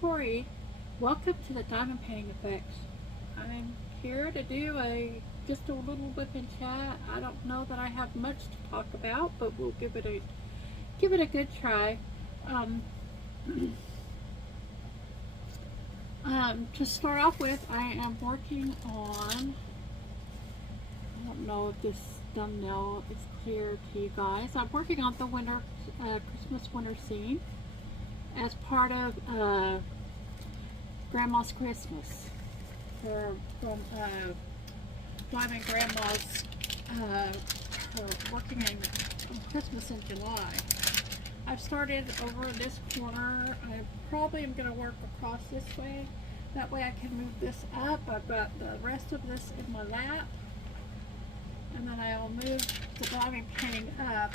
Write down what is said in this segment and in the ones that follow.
Corey. Welcome to the Diamond Painting Effects. I'm here to do just a little whip and chat. I don't know that I have much to talk about, but we'll give it a good try. To start off with, I am working on, I don't know if this thumbnail is clear to you guys. I'm working on the Christmas winter scene as part of Grandma's Christmas from Diamond Grandma's her working on Christmas in July. I've started over this corner. I probably am going to work across this way. That way I can move this up. I've got the rest of this in my lap. And then I'll move the diamond painting up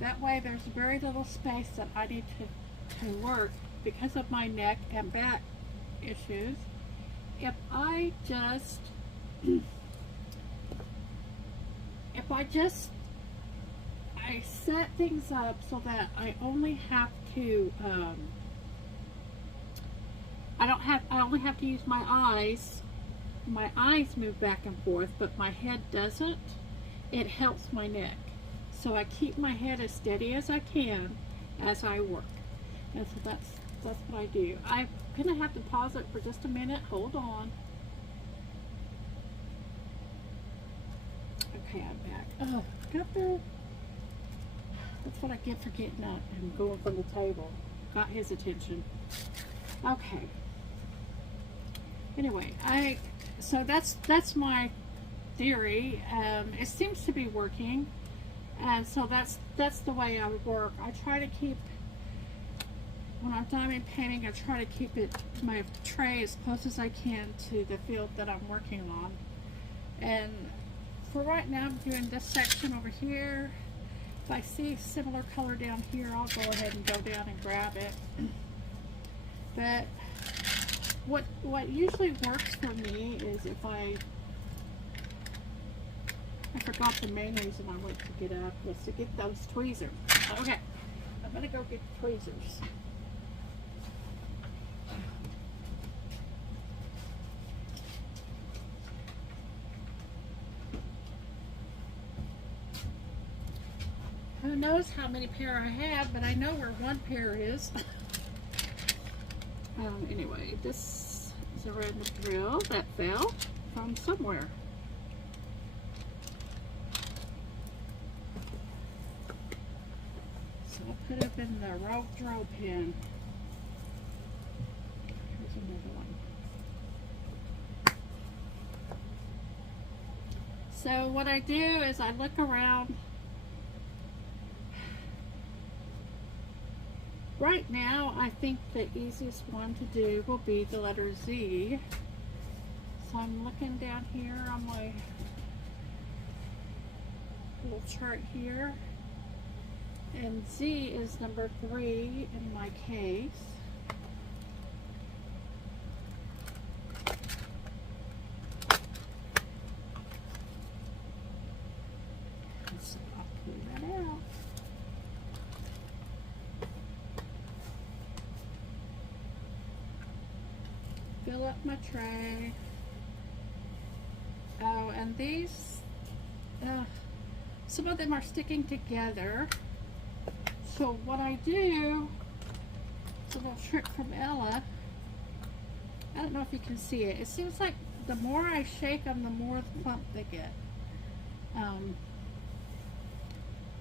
that way there's very little space that I need to work because of my neck and back issues. If I set things up so that I only have to I only have to use my eyes. My eyes move back and forth, but my head doesn't. It helps my neck. So I keep my head as steady as I can as I work. And so that's what I do. I'm gonna have to pause it for just a minute. Hold on. Okay, I'm back. Oh, got there. That's what I get for getting up and going from the table. Got his attention. Okay. Anyway, so that's my theory. It seems to be working, and so that's the way I would work. I try to keep, when I'm diamond painting, I try to keep my tray as close as I can to the field that I'm working on. And for right now, I'm doing this section over here. If I see similar color down here, I'll go ahead and go down and grab it. But what usually works for me is if I forgot the main reason I went to get up was to get those tweezers. Okay, I'm gonna go get the tweezers. Who knows how many pair I have, but I know where one pair is. Anyway, this is a random drill that fell from somewhere. So I'll put it in the rope drill pin. Here's another one. So what I do is I look around. Right now, I think the easiest one to do will be the letter Z. So I'm looking down here on my little chart here. And Z is number 3 in my case. So I'll pull that out. Fill up my tray. Oh, and these, some of them are sticking together. So what I do, it's a little trick from Ella. I don't know if you can see it. It seems like the more I shake them, the more plump they get. I don't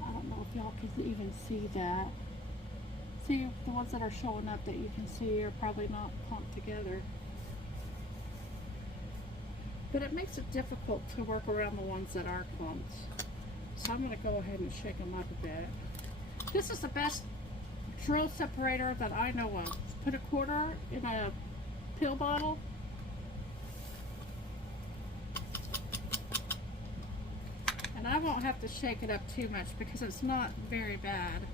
know if y'all can even see that. See, the ones that are showing up that you can see are probably not clumped together. But it makes it difficult to work around the ones that are clumped. So I'm going to go ahead and shake them up a bit. This is the best drill separator that I know of. Put a quarter in a pill bottle. And I won't have to shake it up too much because it's not very bad.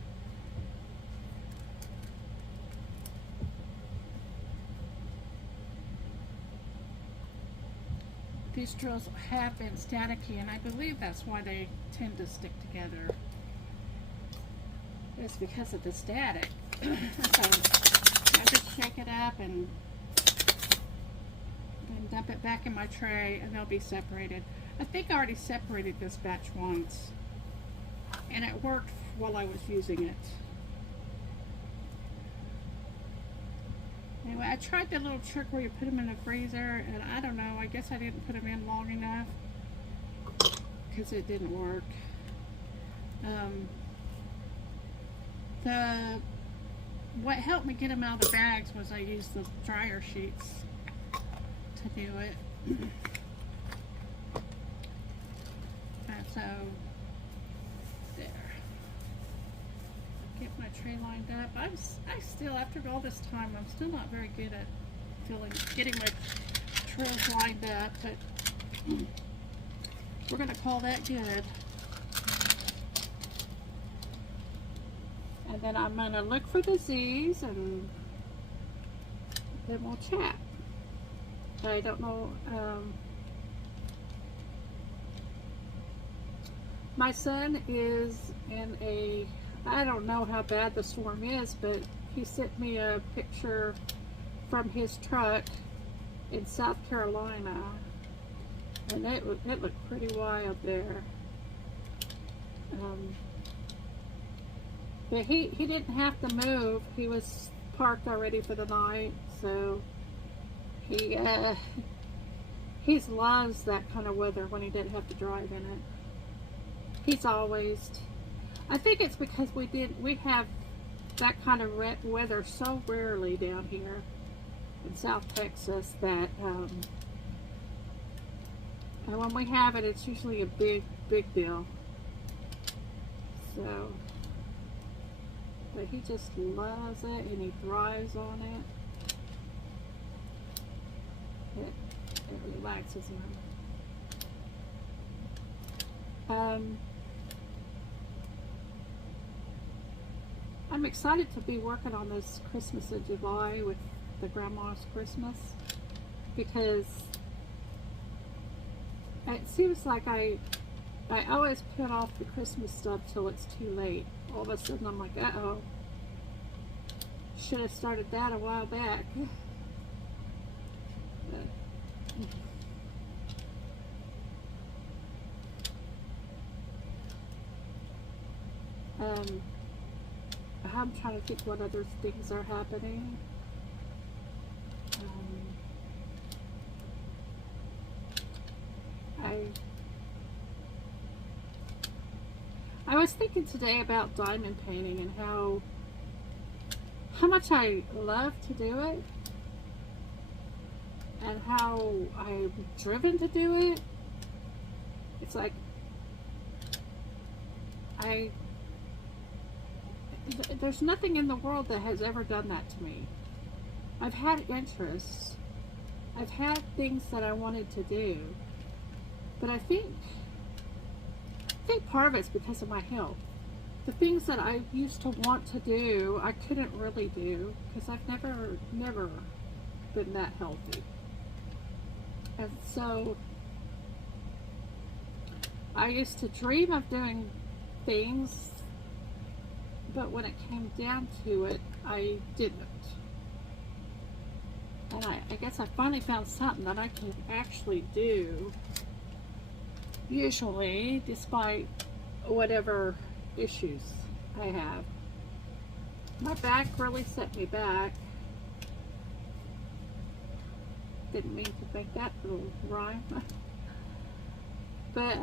These drills have been staticky, and I believe that's why they tend to stick together. It's because of the static. So I just up and then dump it back in my tray, and they'll be separated. I think I already separated this batch once, and it worked while I was using it. Anyway, I tried the little trick where you put them in the freezer, and I don't know, I guess I didn't put them in long enough because it didn't work. What helped me get them out of the bags was I used the dryer sheets to do it. And so, there. Get my tray lined up. I still, after all this time, I'm still not very good at getting my trays lined up, but we're gonna call that good. And then I'm gonna look for the Z's, and then we'll chat. I don't know, my son is in a, I don't know how bad the storm is, but he sent me a picture from his truck in South Carolina, and it looked pretty wild there. But he didn't have to move. He was parked already for the night, so he loves that kind of weather when he didn't have to drive in it. He's always, I think it's because we have that kind of weather so rarely down here in South Texas that and when we have it, it's usually a big deal. So, but he just loves it, and he thrives on it. It relaxes him. I'm excited to be working on this Christmas in July with the Grandma's Christmas, because it seems like I always put off the Christmas stuff till it's too late. All of a sudden I'm like, uh-oh, should have started that a while back. I'm trying to think what other things are happening. I was thinking today about diamond painting and how much I love to do it, and how I'm driven to do it. It's like there's nothing in the world that has ever done that to me. I've had interests, I've had things that I wanted to do, but I think part of it's because of my health. The things that I used to want to do, I couldn't really do because I've never been that healthy. And so I used to dream of doing things, but when it came down to it, I didn't. And I guess I finally found something that I can actually do, usually, despite whatever issues I have. My back really set me back. Didn't mean to make that little rhyme. But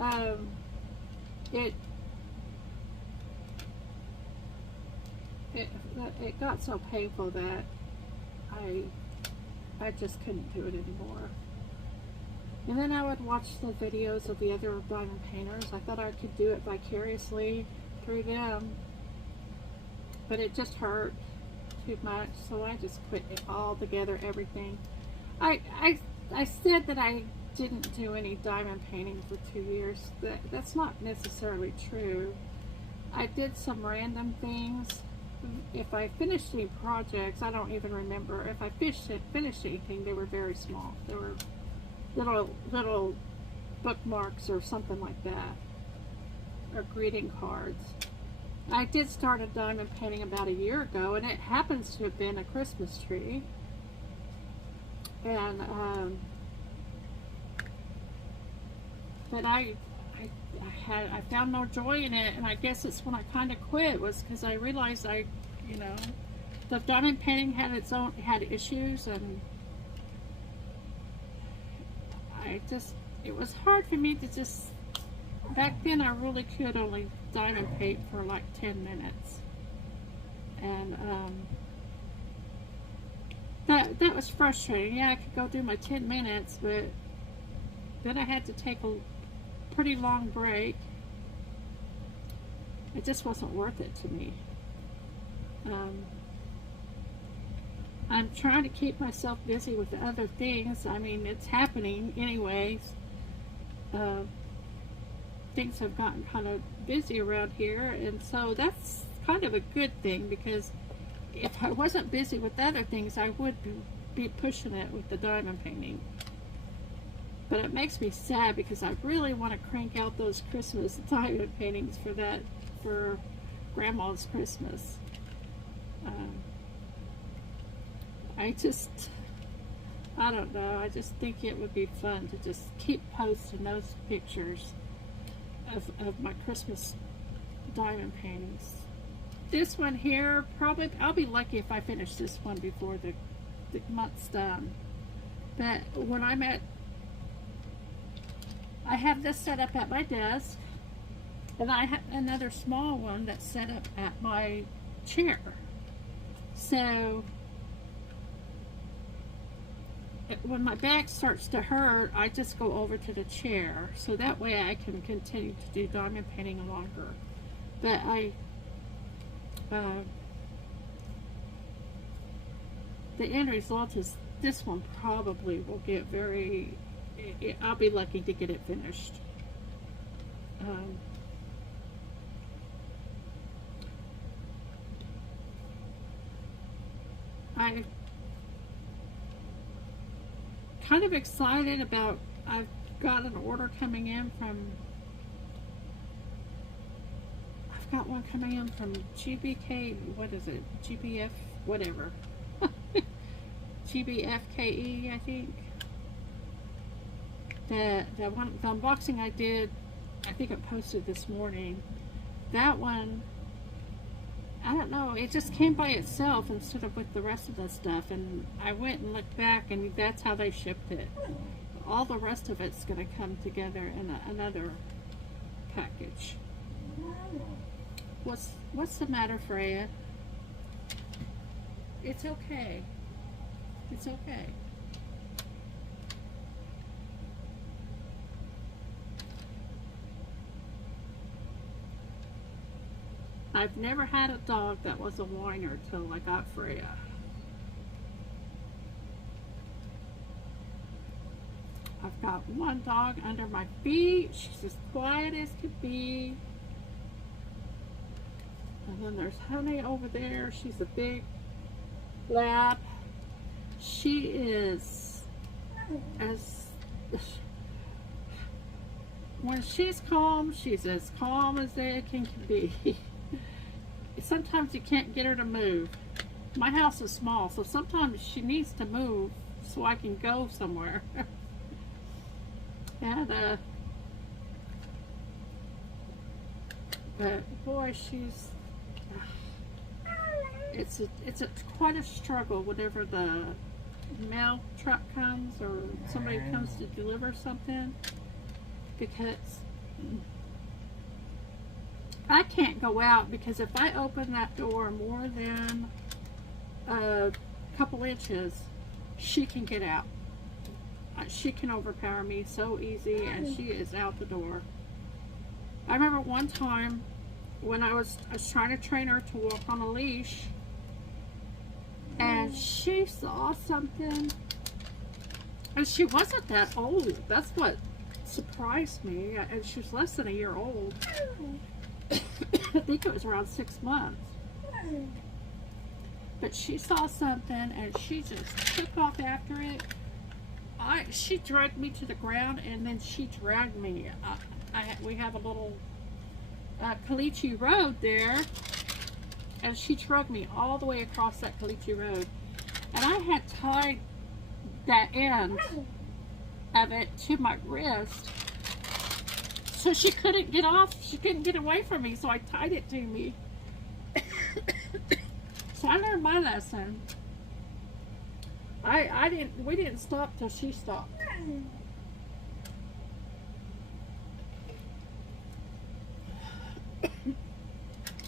it got so painful that I just couldn't do it anymore. And then I would watch the videos of the other diamond painters. I thought I could do it vicariously through them, but it just hurt too much, so I just quit it all together, everything. I said that I didn't do any diamond painting for 2 years. That's not necessarily true. I did some random things. If I finished any projects, I don't even remember. If I finished anything, they were very small. They were little bookmarks or something like that, or greeting cards. I did start a diamond painting about a year ago, and it happens to have been a Christmas tree. And but I found no joy in it, and I guess it's when I kind of quit was because I realized you know, the diamond painting had issues, and it was hard for me to just, back then I really could only diamond paint for like 10 minutes. And that was frustrating. Yeah, I could go do my 10 minutes, but then I had to take a pretty long break. It just wasn't worth it to me. I'm trying to keep myself busy with other things. I mean, it's happening anyways. Things have gotten kind of busy around here, and so that's kind of a good thing, because if I wasn't busy with other things, I would be pushing it with the diamond painting. But it makes me sad because I really want to crank out those Christmas diamond paintings for Grandma's Christmas. I don't know, I just think it would be fun to just keep posting those pictures of my Christmas diamond paintings. This one here, probably, I'll be lucky if I finish this one before the month's done. But when I have this set up at my desk, and I have another small one that's set up at my chair. So when my back starts to hurt, I just go over to the chair, so that way I can continue to do diamond painting longer. But the end result is this one probably will get I'll be lucky to get it finished. I'm kind of excited about, I've got an order coming in from, I've got one coming in from GBK, what is it, GBF, whatever. GBFKE, I think. The unboxing I did, I think I posted this morning. That one, I don't know, it just came by itself instead of with the rest of the stuff, and I went and looked back, and that's how they shipped it. All the rest of it's going to come together in another package. What's the matter, Freya? It's okay. It's okay. I've never had a dog that was a whiner till I got Freya. I've got one dog under my feet. She's as quiet as could be. And then there's Honey over there. She's a big lab. She is when she's calm as they can be. Sometimes you can't get her to move. My house is small, so sometimes she needs to move so I can go somewhere. And but boy, it's quite a struggle whenever the mail truck comes or somebody comes to deliver something, because I can't go out, because if I open that door more than a couple inches, she can get out. She can overpower me so easy, and she is out the door. I remember one time when I was trying to train her to walk on a leash, and she saw something, and she wasn't that old. That's what surprised me, and she was less than a year old. I think it was around 6 months. But she saw something, and she just took off after it. She dragged me to the ground, and then she dragged me. We have a little caliche road there, and she dragged me all the way across that caliche road. And I had tied that end of it to my wrist. So she couldn't get off, she couldn't get away from me, so I tied it to me. So I learned my lesson. We didn't stop till she stopped.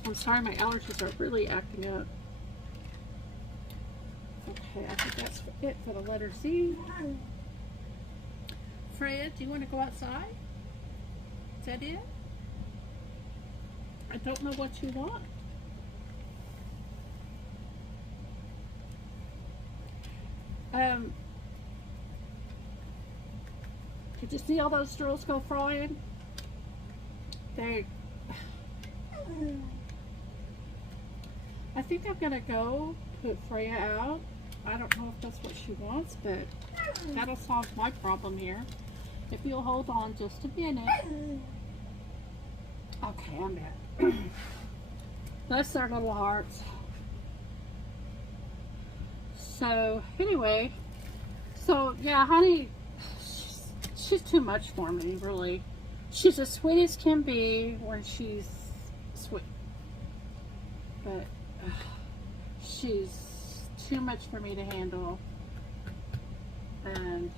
I'm sorry, my allergies are really acting up. Okay, I think that's it for the letter Z. Freya, do you want to go outside? Is that it? I don't know what you want. Did you see all those drills go flying? I think I'm gonna go put Freya out. I don't know if that's what she wants, but that'll solve my problem here. If you'll hold on just a minute. Okay, I'm back. Bless their little hearts. So, anyway. So, yeah, honey, she's too much for me, really. She's as sweet as can be when she's sweet. But she's too much for me to handle. And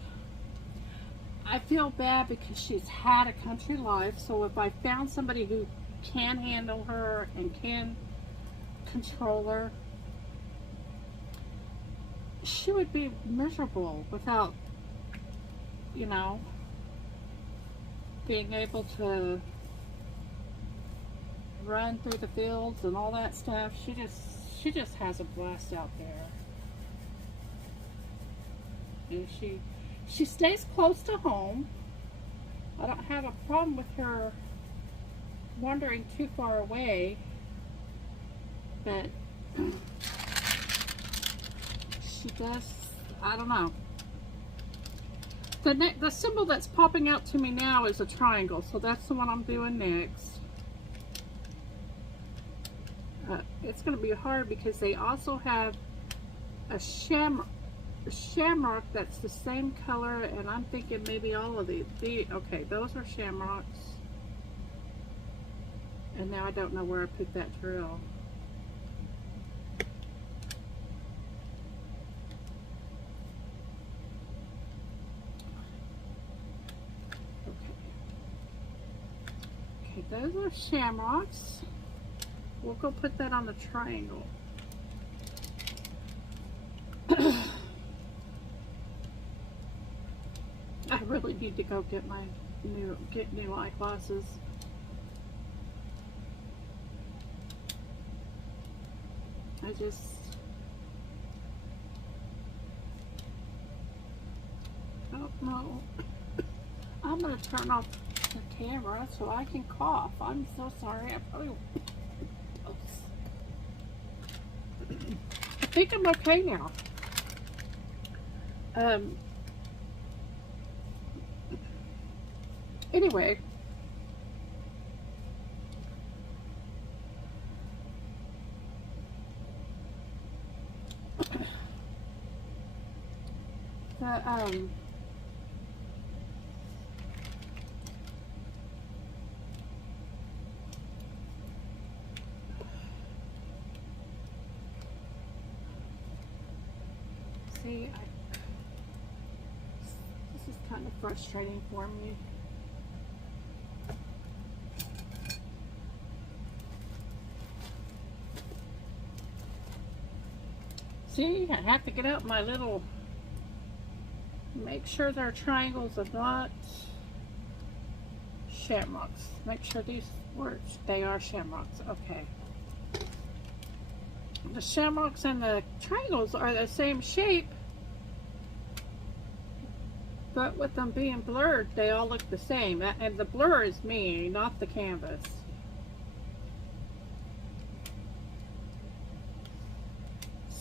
I feel bad because she's had a country life, so if I found somebody who can handle her and can control her, she would be miserable without, you know, being able to run through the fields and all that stuff. She just has a blast out there. And she stays close to home. I don't have a problem with her wandering too far away, but she does, I don't know. The symbol that's popping out to me now is a triangle, so that's the one I'm doing next. It's going to be hard because they also have a shamrock that's the same color, and I'm thinking maybe all of these. Okay, those are shamrocks. And now I don't know where I put that drill. Okay, those are shamrocks. We'll go put that on the triangle. I really need to go get my new eyeglasses. I don't know. I'm gonna turn off the camera so I can cough. I'm so sorry. I probably. I think I'm okay now. Anyway, see, this is kind of frustrating for me. See, I have to get out my little, make sure they're triangles and not shamrocks. Make sure these words, they are shamrocks. Okay. The shamrocks and the triangles are the same shape, but with them being blurred, they all look the same. And the blur is me, not the canvas.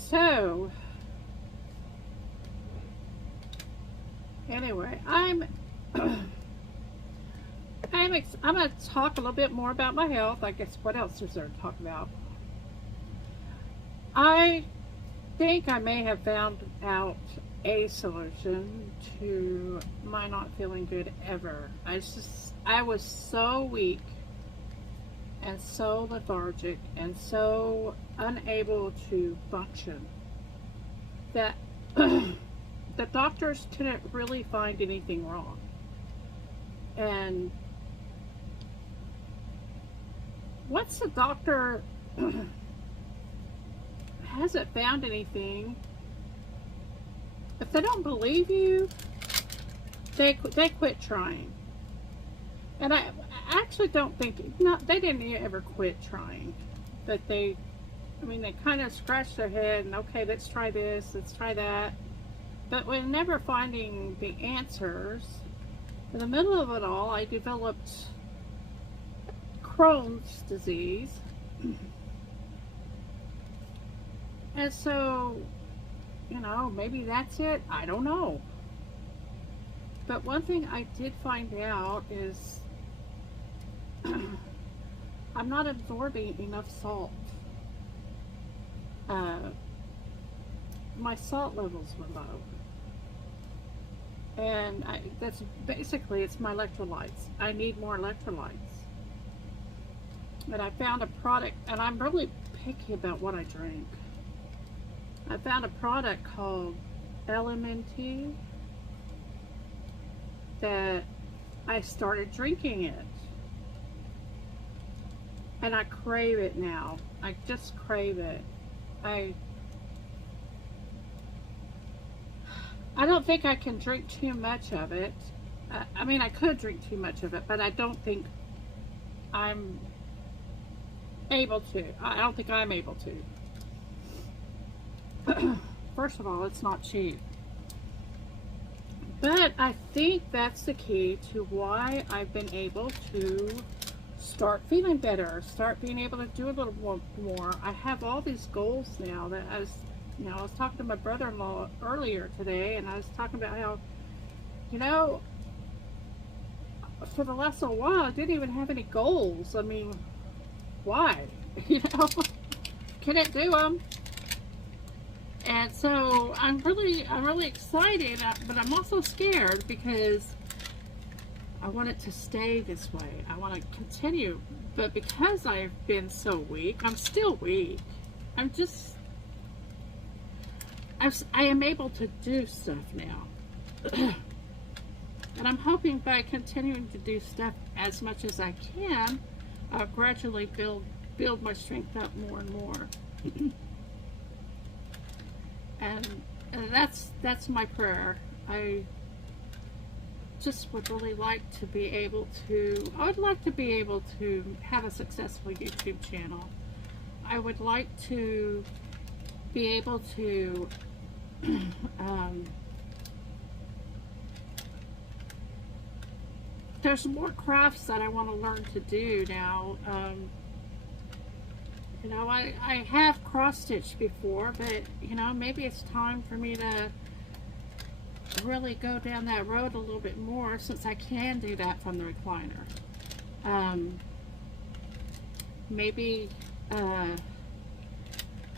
So, anyway, I'm going to talk a little bit more about my health. I guess what else is there to talk about? I think I may have found out a solution to my not feeling good ever. I was so weak and so lethargic and so unable to function that the doctors couldn't really find anything wrong. And once the doctor hasn't found anything, if they don't believe you, they quit trying. And I actually don't think, not, they didn't ever quit trying, but they kind of scratched their head and, okay, let's try this, let's try that. But when never finding the answers, in the middle of it all, I developed Crohn's disease. And so, you know, maybe that's it. I don't know. But one thing I did find out is I'm not absorbing enough salt. My salt levels were low. And that's basically, it's my electrolytes. I need more electrolytes. And I found a product, and I'm really picky about what I drink. I found a product called LMNT that I started drinking it. And I crave it now. I just crave it. I don't think I can drink too much of it. I mean, I could drink too much of it, but I don't think I'm able to. I don't think I'm able to. First of all, it's not cheap. But I think that's the key to why I've been able to start feeling better, start being able to do a little more. I have all these goals now that I was talking to my brother-in-law earlier today, and I was talking about how, you know, for the last little while, I didn't even have any goals. I mean, why? You know, couldn't do them. And so I'm really excited, but I'm also scared because I want it to stay this way. I want to continue, but because I've been so weak, I'm still weak. I am able to do stuff now. And I'm hoping by continuing to do stuff as much as I can, I'll gradually build my strength up more and more. And that's my prayer. I just would really like to be able to, I would like to be able to have a successful YouTube channel. I would like to be able to there's more crafts that I want to learn to do now. You know, I have cross-stitched before, but, you know, maybe it's time for me to really go down that road a little bit more, since I can do that from the recliner. Maybe I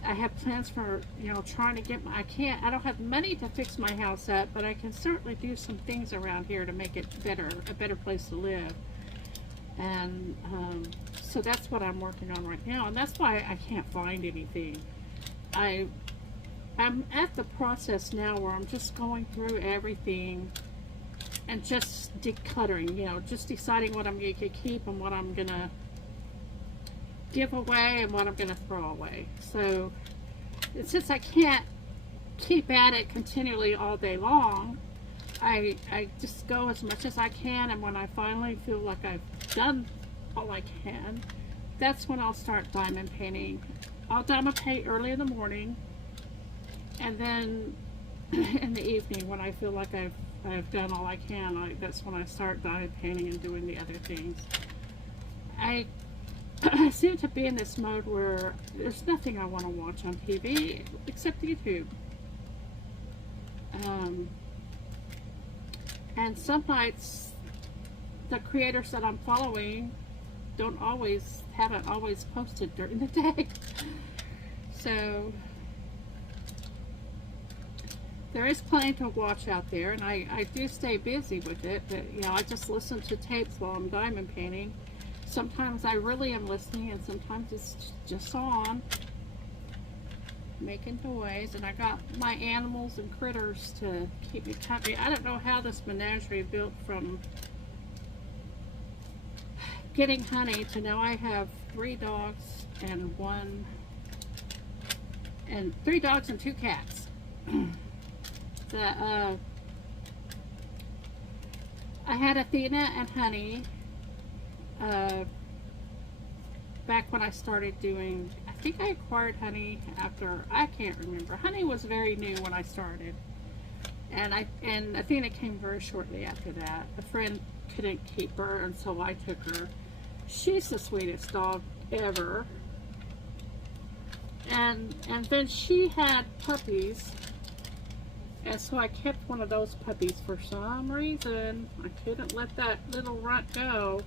have plans for, you know, trying to get I don't have money to fix my house up, but I can certainly do some things around here to make it a better place to live. And so that's what I'm working on right now, and that's why I can't find anything. I'm at the process now where I'm just going through everything and just decluttering, you know, just deciding what I'm going to keep and what I'm going to give away and what I'm going to throw away. So since I can't keep at it continually all day long, I just go as much as I can, and when I finally feel like I've done all I can, that's when I'll start diamond painting. I'll diamond paint early in the morning, and then in the evening when I feel like I've done all I can, that's when I start diamond painting and doing the other things. I seem to be in this mode where there's nothing I want to watch on TV except YouTube. And some nights the creators that I'm following haven't always posted during the day. So there is plenty to watch out there, and I do stay busy with it, but you know, I just listen to tapes while I'm diamond painting. Sometimes I really am listening, and sometimes it's just on, making noise, and I got my animals and critters to keep me company. I don't know how this menagerie built from getting honey to now I have 3 dogs and 3 dogs and 2 cats. I had Athena and Honey back when I started doing, I think I acquired Honey after, I can't remember. Honey was very new when I started, and Athena came very shortly after that. A friend couldn't keep her, and so I took her. She's the sweetest dog ever. And then she had puppies, and so I kept one of those puppies for some reason. I couldn't let that little runt go.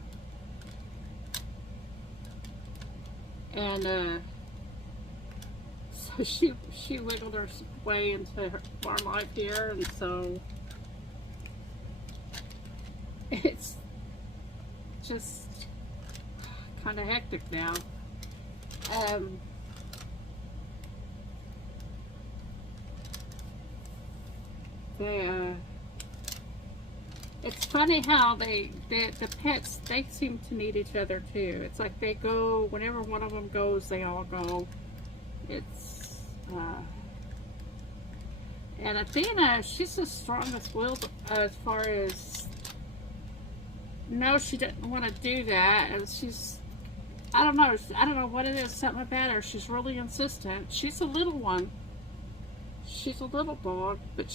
And so she wiggled her way into our life here, and so it's just kind of hectic now. It's funny how the pets, they seem to need each other too. It's like they go, whenever one of them goes, they all go. It's and Athena, she's the strongest willed as far as, no, she didn't want to do that, and she's, I don't know what it is, something about her. She's really insistent. She's a little one. She's a little dog, but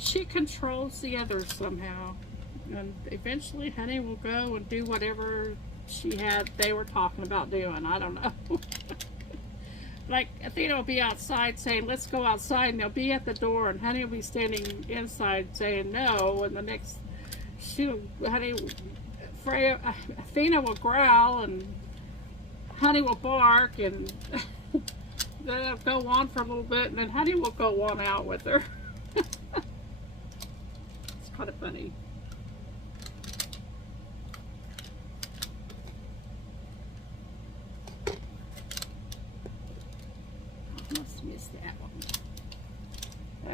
she controls the others somehow. And eventually Honey will go and do whatever they were talking about doing. I don't know. Like Athena will be outside saying, let's go outside, and they'll be at the door, and Honey will be standing inside saying no, and the next Athena will growl, and Honey will bark, and then it'll go on for a little bit, and then Honey will go on out with her. It's kind of funny. I must miss that one.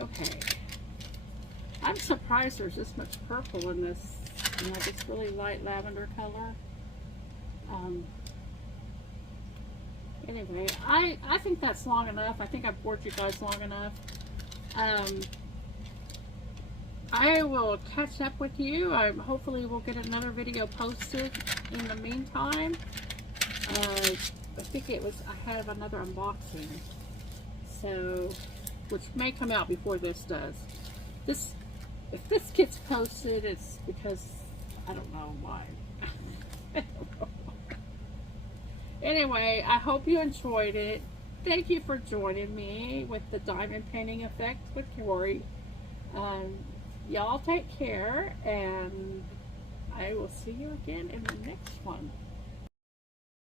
Okay. I'm surprised there's this much purple in this, you know, this really light lavender color. Anyway, I think that's long enough. I think I've bored you guys long enough. I will catch up with you. Hopefully we'll get another video posted in the meantime. I think I have another unboxing, so, which may come out before this does. If this gets posted, it's because I don't know why. I don't know. Anyway, I hope you enjoyed it. Thank you for joining me with the diamond painting effect with Tori. Y'all take care, and I will see you again in the next one.